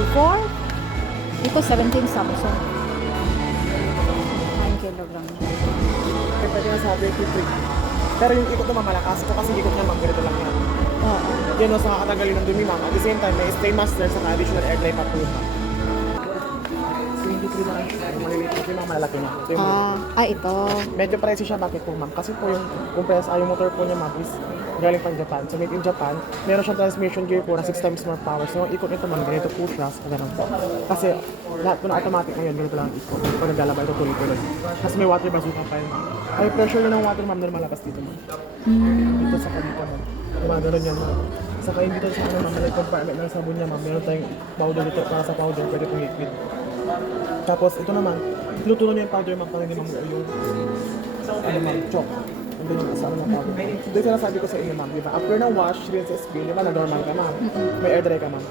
24. Ito 17 Samsung. 9 kilogram. Pwede na sabi, quick. Pero yung ikot naman malakas. Ito kasi ikot niya, ma'am, ganito lang yan. Oo. Yan o, sa kakatagalin ng dumi, ma'am. At the same time, may stay master sa additional airline pa po, ma'am. 23 na lang. Maliliit ito yung mga malaki na. Ito yung Ito. medyo pricey siya, bakit po, ma'am? Kasi po yung compressor, yung motor po niya, ma'am, is galing pang Japan. So, made in Japan, meron siyang transmission gear po na 6 times more power. So, yung ikot nito, ma'am, ganito po siya. So, ganun po. Kasi lahat po na automatic ngayon, ganito lang ang ikot. Pag naglalaba, ito tuloy-tuloy. Kasi may water bazooka pa yun, ma'am. Ay, pressure yun ng water, ma'am, na lumalabas dito, ma'am. Dito sa kanito, ma'am. Gumagano'n yan, ma'am. Saka yung dito sa ano, ma'am, may compartment ng sabon niya, ma'am. Meron tayong powder dito para sa powder, pwede pong liquid. Tapos ito naman, lutunan niyo yung powder, ma'am, para hindi mamuo yung ano, ma'am, chok. Hindi yung kasama ng powder. So, dito na sabi ko sa inyo, ma'am, di ba? After ng wash, rinse, spill, di ba, na-normal ka, ma'am? May air dry ka, ma'am.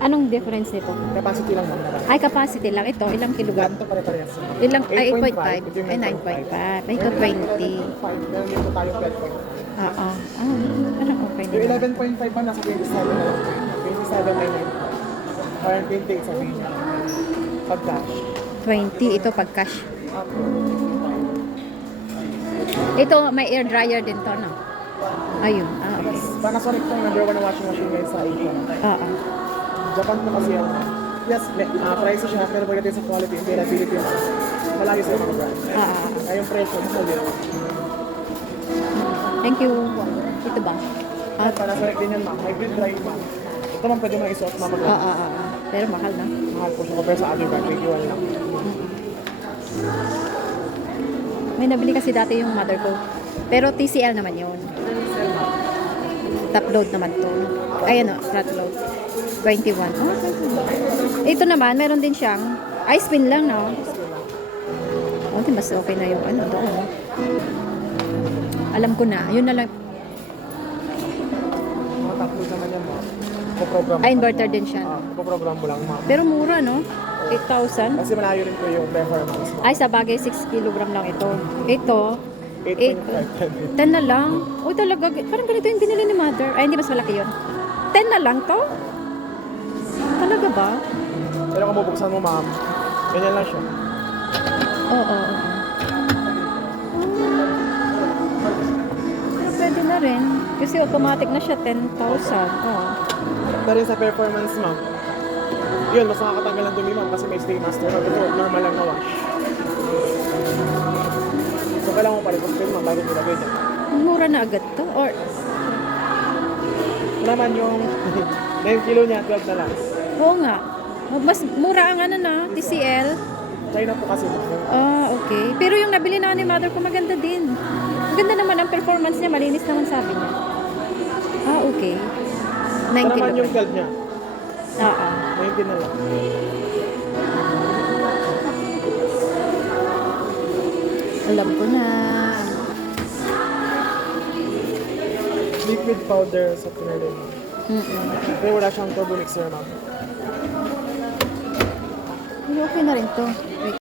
Anong difference nito? Capacity lang, ma'am, na Ay, capacity lang. Ito, ilang kilogram? Ganito pare-parehas. Ilang, ay, 8.5. 8.5. Ay, 9.5. Ay, ito 20. 5, meron dito tayong flat point. Oo. Parang okay Yung na. 11.5 pa, nasa 27 na lang. 27.9. Parang 28 sabihin niya. Pag cash. 20. Ito pag cash. Ito, may air dryer din to, no? Ayun. Okay. Panasonic po yung number 1 na washing machine ngayon sa Asia. Oo. Japan po kasi yan. Yes, price siya, pero pagdating sa quality and durability, malayo sa mga brand. Ay yung presyo, mas mali. Thank you. Ito ba? Panasonic din yan, ma'am. Hybrid drive, ma'am. Ito ma'am, pwede mo isuot, ma'am. Pero mahal na. Mahal po siya compare sa other brand, 21 lang. May nabili kasi dati yung mother ko. Pero TCL naman yun. Top load naman to. Ay ano, flat load. 21. Oh, ito naman, meron din siyang ice spin lang, no? Oh, di mas okay na yung ano doon. No? Alam ko na. Yun na lang. Mga top load naman yan, ma'am. Kuprogram. Ay, inverter din siya. No? Kuprogram mo lang, ma'am. Pero mura, no? 8,000. Kasi malayo rin po yung performance, ma'am. Ay, sa bagay, 6 kilogram lang ito. Ito, 8.5. 10 na lang. Uy, talaga. Parang ganito yung binili ni mother. Ay, hindi mas malaki yun. 10 na lang to? Talaga ba? Pero kung bubuksan mo, ma'am, ganyan lang siya. Oo. Pero pwede na rin. Kasi automatic na siya, 10,000. Oo. Na rin sa performance, ma'am. Yun, mas nakakatanggal ng dumi, ma'am, kasi may stay master. Ito, normal lang na wash. So, kailangan mo pa rin spin, ma'am, bago nilagay dyan. Mura na agad to? Or, Naman yung 9 kilo niya, 12 na lang. oo nga. Mas mura ang ano na, TCL. China po kasi, ma'am. Okay. Pero yung nabili na ni mother ko, maganda din. Maganda naman ang performance niya. Malinis naman sabi niya. Okay. 9 Ito naman yung kilogram. 12 niya. 19 na lang. Alam ko na. Liquid powder sa pinalin. Pero wala siyang turbo mixer, ma'am. Okay na rin to.